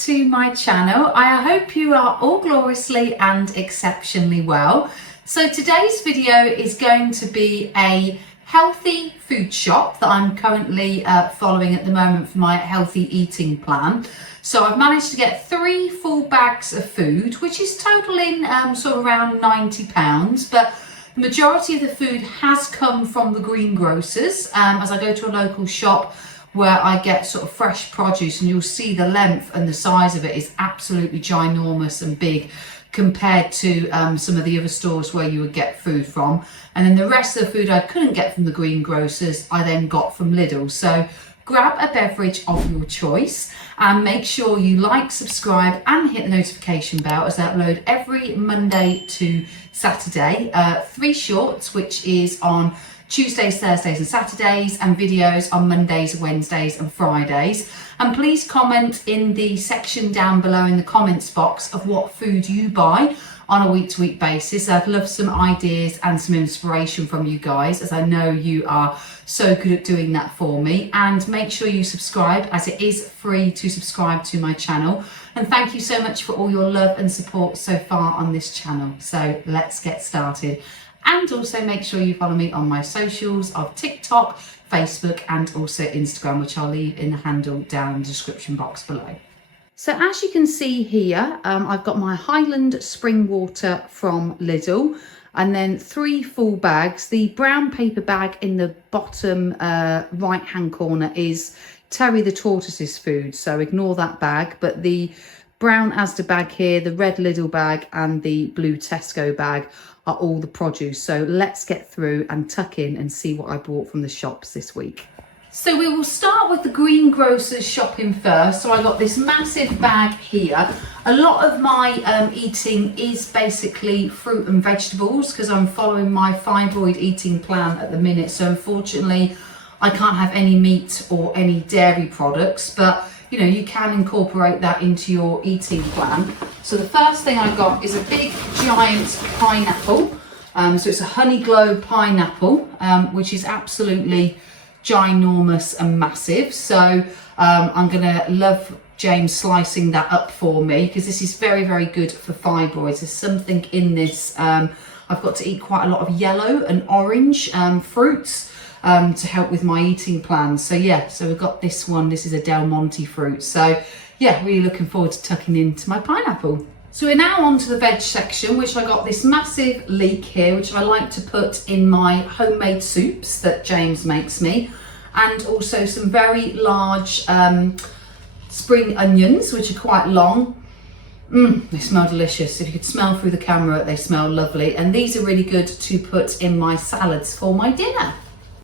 to my channel. I hope you are all gloriously and exceptionally well. So today's video is going to be a healthy food shop that I'm currently following at the moment for my healthy eating plan. So I've managed to get 3 full bags of food, which is totaling sort of around £90, but the majority of the food has come from the greengrocers as I go to a local shop where I get sort of fresh produce, and you'll see the length and the size of it is absolutely ginormous and big compared to some of the other stores where you would get food from. And then the rest of the food I couldn't get from the greengrocers, I then got from Lidl. So grab a beverage of your choice and make sure you like, subscribe and hit the notification bell as I upload every Monday to Saturday. 3 shorts, which is on Tuesdays, Thursdays and Saturdays, and videos on Mondays, Wednesdays and Fridays. And please comment in the section down below in the comments box of what food you buy on a week-to-week basis. I'd love some ideas and some inspiration from you guys, as I know you are so good at doing that for me. And make sure you subscribe, as it is free to subscribe to my channel. And thank you so much for all your love and support so far on this channel. So let's get started. And also make sure you follow me on my socials of TikTok, Facebook and also Instagram, which I'll leave in the handle down in the description box below. So as you can see here, I've got my Highland spring water from Lidl, and then 3 full bags. The brown paper bag in the bottom right hand corner is Terry the tortoise's food, so ignore that bag. But the brown Asda bag here, the red Lidl bag and the blue Tesco bag are all the produce. So let's get through and tuck in and see what I bought from the shops this week. So we will start with the greengrocers shopping first. So I got this massive bag here. A lot of my eating is basically fruit and vegetables because I'm following my fibroid eating plan at the minute. So unfortunately, I can't have any meat or any dairy products, but you know, you can incorporate that into your eating plan. So the first thing I got is a big giant pineapple. So it's a honey glow pineapple, which is absolutely ginormous and massive. So I'm gonna love James slicing that up for me because this is very, very good for fibroids. There's something in this. I've got to eat quite a lot of yellow and orange fruits to help with my eating plans. So yeah, so we've got this one. This is a Del Monte fruit. So yeah, really looking forward to tucking into my pineapple. So we're now on to the veg section, which I got this massive leek here, which I like to put in my homemade soups that James makes me, and also some very large spring onions, which are quite long. They smell delicious. If you could smell through the camera, they smell lovely. And these are really good to put in my salads for my dinner.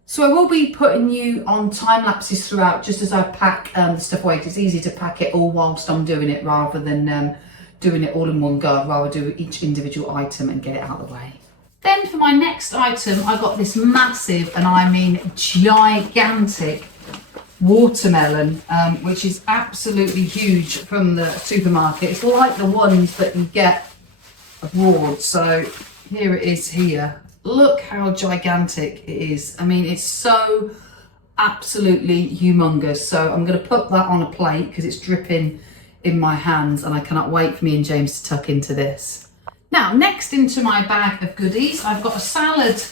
So I will be putting you on time lapses throughout, just as I pack the stuff away. It's easy to pack it all whilst I'm doing it rather than doing it all in one go. I'd rather do each individual item and get it out of the way. Then for my next item, I got this massive, and I mean gigantic, watermelon, which is absolutely huge from the supermarket. It's like the ones that you get abroad. So here it is here. Look how gigantic it is. I mean, it's so absolutely humongous. So I'm going to put that on a plate because it's dripping in my hands, and I cannot wait for me and James to tuck into this. Now, next into my bag of goodies, I've got a salad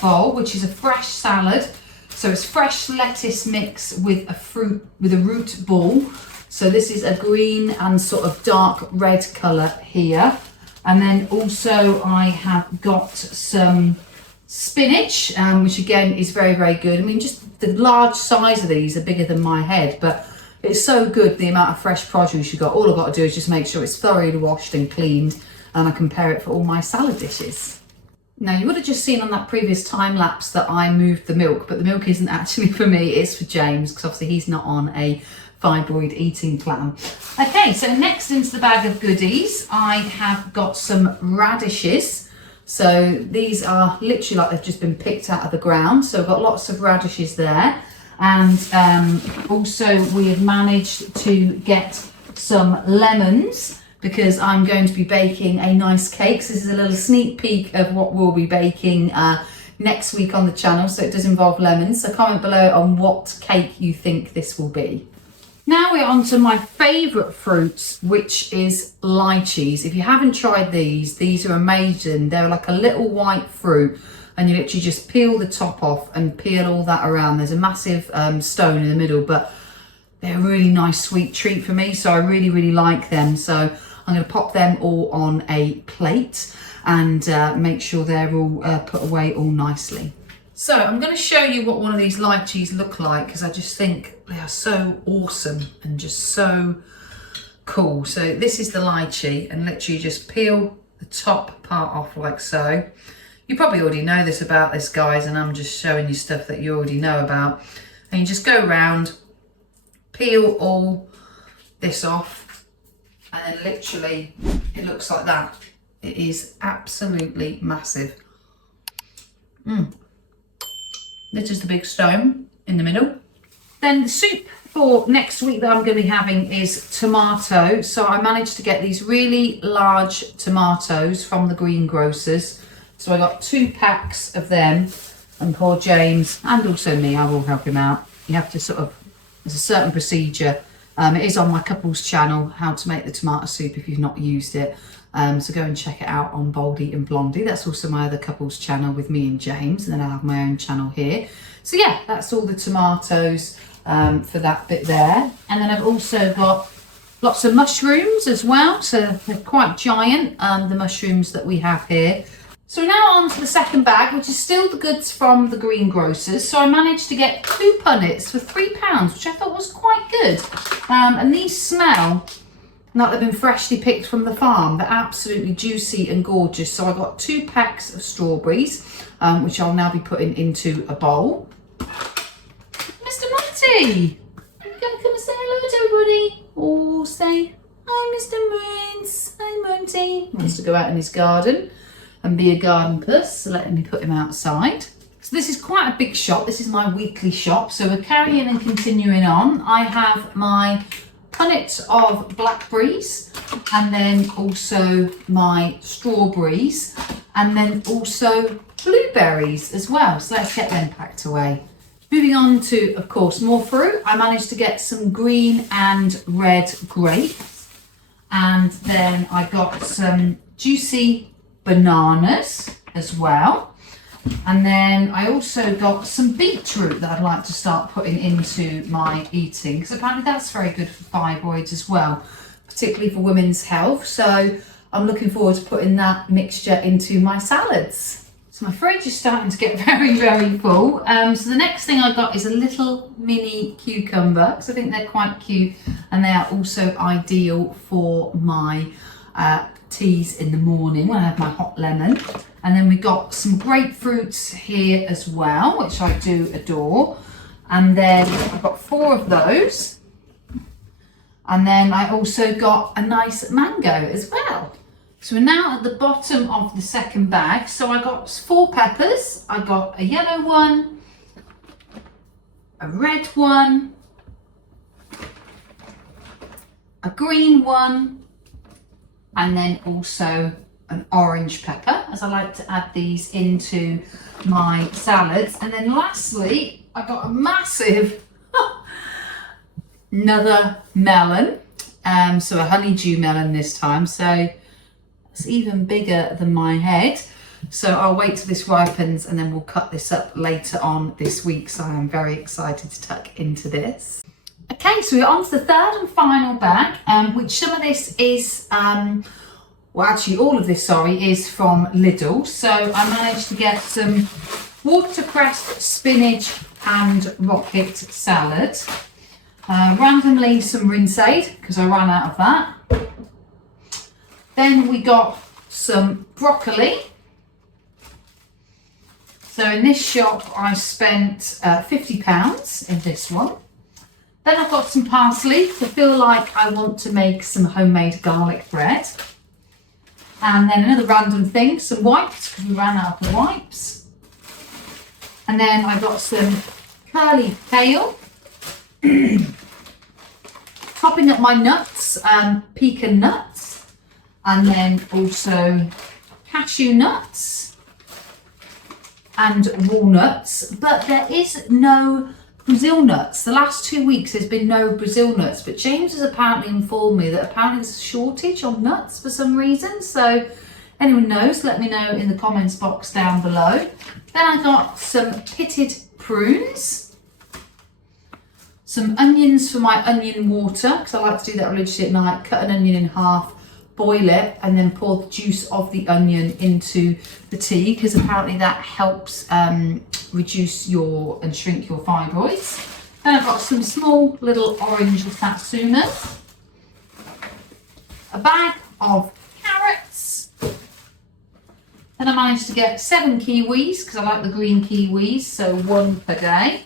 bowl, which is a fresh salad. So it's fresh lettuce mix with a root ball. So this is a green and sort of dark red colour here. And then also I have got some spinach, which again is very, very good. I mean, just the large size of these are bigger than my head, but it's so good, the amount of fresh produce you got. All I've got to do is just make sure it's thoroughly washed and cleaned, and I can prepare it for all my salad dishes. Now, you would have just seen on that previous time lapse that I moved the milk, but the milk isn't actually for me, it's for James, because obviously he's not on a fibroid eating plan. Okay, so next into the bag of goodies, I have got some radishes. So these are literally like they've just been picked out of the ground. So I've got lots of radishes there. And also we have managed to get some lemons because I'm going to be baking a nice cake. So this is a little sneak peek of what we'll be baking next week on the channel. So it does involve lemons. So comment below on what cake you think this will be. Now we're on to my favourite fruits, which is lychees. If you haven't tried these are amazing. They're like a little white fruit, and you literally just peel the top off and peel all that around. There's a massive stone in the middle, but they're a really nice sweet treat for me, so I really, really like them. So I'm going to pop them all on a plate and make sure they're all put away all nicely. So I'm going to show you what one of these lychees look like, because I just think they are so awesome and just so cool. So this is the lychee, and literally just peel the top part off like so. You probably already know this about this, guys, and I'm just showing you stuff that you already know about. And you just go around, peel all this off, and then literally it looks like that. It is absolutely massive. This is the big stone in the middle. Then the soup for next week that I'm going to be having is tomato. So I managed to get these really large tomatoes from the greengrocers. So I got 2 packs of them, and poor James, and also me, I will help him out. You have to sort of, there's a certain procedure. It is on my couples channel, how to make the tomato soup if you've not used it. So go and check it out on Boldy and Blondie. That's also my other couples channel with me and James, and then I have my own channel here. So yeah, that's all the tomatoes for that bit there. And then I've also got lots of mushrooms as well. So they're quite giant, the mushrooms that we have here. So we're now on to the second bag, which is still the goods from the greengrocers. So I managed to get 2 punnets for £3, which I thought was quite good. And these smell like they've been freshly picked from the farm. They're absolutely juicy and gorgeous. So I got 2 packs of strawberries, which I'll now be putting into a bowl. Mr. Monty, are you going to come and say hello to everybody? Oh, say hi, Mr. Moons. Hi, Monty. He wants to go out in his garden and be a garden puss, so let me put him outside. So this is quite a big shop. This is my weekly shop. So we're carrying and continuing on. I have my punnet of blackberries, and then also my strawberries, and then also blueberries as well. So let's get them packed away. Moving on to, of course, more fruit. I managed to get some green and red grapes, and then I got some juicy bananas as well. And then I also got some beetroot that I'd like to start putting into my eating, because apparently that's very good for fibroids as well, particularly for women's health. So I'm looking forward to putting that mixture into my salads. So my fridge is starting to get very, very full. So the next thing I got is a little mini cucumber, because I think they're quite cute, and they are also ideal for my teas in the morning when I have my hot lemon. And then we got some grapefruits here as well, which I do adore. And then I've got 4 of those. And then I also got a nice mango as well. So we're now at the bottom of the second bag. So I got 4 peppers. I got a yellow one, a red one, a green one, and then also an orange pepper, as I like to add these into my salads. And then lastly, I got a massive another melon, so a honeydew melon this time, so it's even bigger than my head. So I'll wait till this ripens and then we'll cut this up later on this week. So I'm very excited to tuck into this. Okay, so we're on to the third and final bag, which some of this is well, actually all of this, sorry, is from Lidl. So I managed to get some watercress, spinach and rocket salad. Randomly some rinseade, because I ran out of that. Then we got some broccoli. So in this shop I spent £50 in this one. Then I've got some parsley, to feel like I want to make some homemade garlic bread. And then another random thing, some wipes, because we ran out of the wipes. And then I got some curly kale. Topping up my nuts, pecan nuts. And then also cashew nuts and walnuts. But there is no Brazil nuts. The last 2 weeks there's been no Brazil nuts, but James has apparently informed me that apparently there's a shortage on nuts for some reason. So anyone knows, let me know in the comments box down below. Then I got some pitted prunes, some onions for my onion water, because I like to do that religiously at night. Cut an onion in half, boil it, and then pour the juice of the onion into the tea, because apparently that helps reduce and shrink your fibroids. Then I've got some small little orange satsumas, a bag of carrots. Then I managed to get 7 kiwis, because I like the green kiwis, so 1 per day.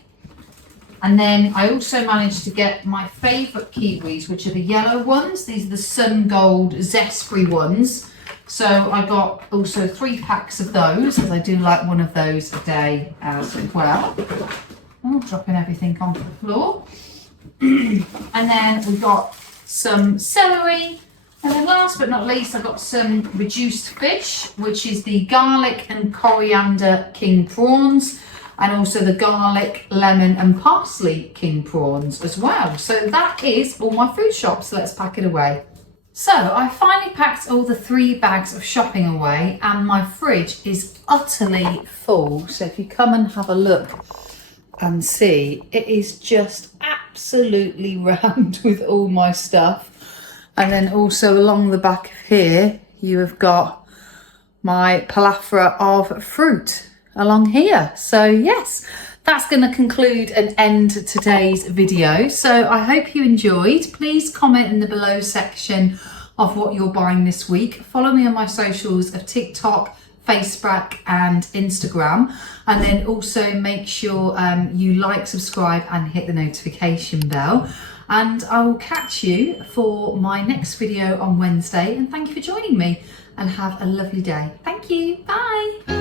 And then I also managed to get my favourite kiwis, which are the yellow ones. These are the Sun Gold Zespri ones. So I got also 3 packs of those, as I do like one of those a day as well. Oh, dropping everything onto the floor. And then we've got some celery. And then last but not least, I've got some reduced fish, which is the garlic and coriander king prawns, and also the garlic, lemon and parsley king prawns as well. So that is all my food shop, so let's pack it away. So I finally packed all the 3 bags of shopping away, and my fridge is utterly full. So if you come and have a look and see, it is just absolutely rammed with all my stuff. And then also along the back of here, you have got my plethora of fruit along here. So yes, that's going to conclude and end today's video. So I hope you enjoyed. Please comment in the below section of what you're buying this week. Follow me on my socials of TikTok, Facebook and Instagram, and then also make sure you like, subscribe and hit the notification bell. And I will catch you for my next video on Wednesday, and thank you for joining me, and have a lovely day. Thank you. Bye.